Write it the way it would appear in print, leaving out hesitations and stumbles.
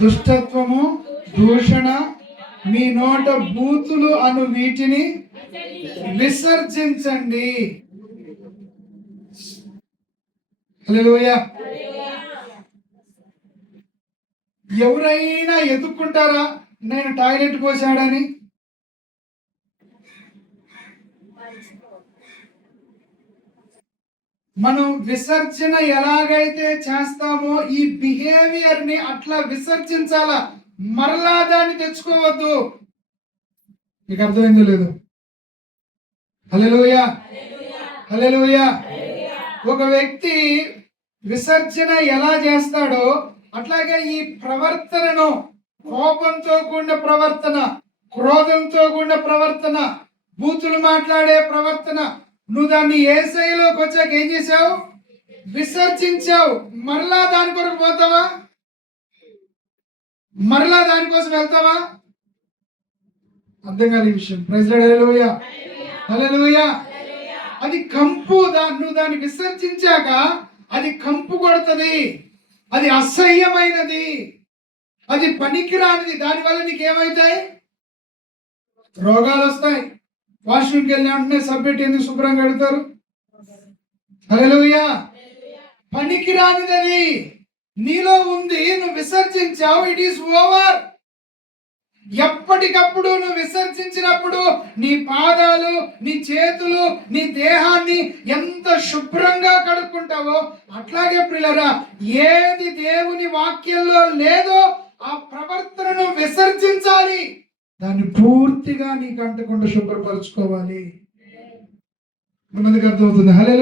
దుష్టత్వము, దూషణ, మీ నోట బూతులు అను వీటిని విసర్జించండి. హల్లెలూయా. ఎవరైనా ఎదుక్కుంటారా నేను టాయిలెట్ కోసాడని? మనం విసర్జన ఎలాగైతే చేస్తామో ఈ బిహేవియర్ ని అట్లా విసర్జించాలా, మరలా దాన్ని తెచ్చుకోవద్దు. మీకు అర్థమైందో లేదు? హల్లెలూయా, హల్లెలూయా. ఒక వ్యక్తి విసర్జన ఎలా చేస్తాడో అట్లాగే ఈ ప్రవర్తనను, కోపంతో కూడిన ప్రవర్తన, క్రోధంతో కూడిన ప్రవర్తన, బూతులు మాట్లాడే ప్రవర్తన, నువ్వు దాన్ని యేసయ్యలోకి వచ్చాక ఏం చేసావు? విసర్జించావు. మరలా దాని కొరకు పోతావా? మరలా దానికోసం వెళ్తావా? అర్థం కాని విషయం. Praise lord. Hallelujah, hallelujah. అది కంపు. నువ్వు దాన్ని విసర్జించాక అది కంపు కొడుతుంది, అది అసహ్యమైనది, అది పనికిరానిది. దానివల్ల నీకేమవుతాయి? రోగాలు వస్తాయి. వాష్రూమ్కి వెళ్ళిన వెంటనే సబ్బెట్టి ఎందుకు శుభ్రంగా కడతారు? హల్లెలూయా. పనికిరానిది అది నీలో ఉంది, నువ్వు విసర్జించావు, ఇట్ ఈస్ ఓవర్. ఎప్పటికప్పుడు నువ్వు విసర్జించినప్పుడు నీ పాదాలు, నీ చేతులు, నీ దేహాన్ని ఎంత శుభ్రంగా కడుక్కుంటావో అట్లాగే ప్రియులారా, ఏది దేవుని వాక్యంలో లేదో ఆ ప్రవర్తనను విసర్జించాలి. దాన్ని పూర్తిగా నీకు అంటకుండా శుభ్రపరచుకోవాలి. అర్థమవుతుంది? హల్లెలూయా.